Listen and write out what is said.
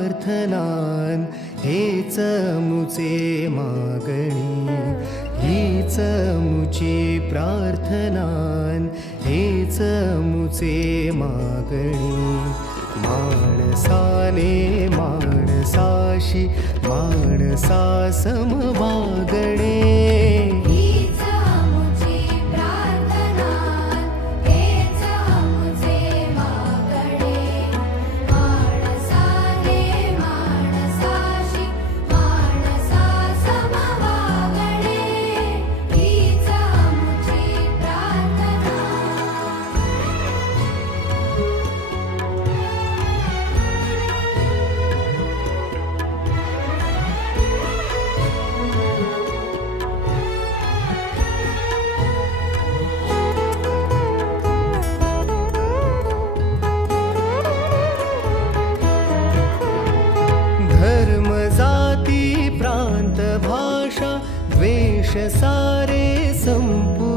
प्रार्थनान हेच मुचे मागणी, हीच मुची प्रार्थनान हेच मुचे मागणी. माणसाने माणसाशी माणसा समवागणे, हीच मुची प्रार्थना, हेच मुचे मागणे. माणसाने माणसाशी माणसा समवागणे, हीच मुची प्रार्थना. धर्म जाती प्रांत भाषा द्वेष सारे संपू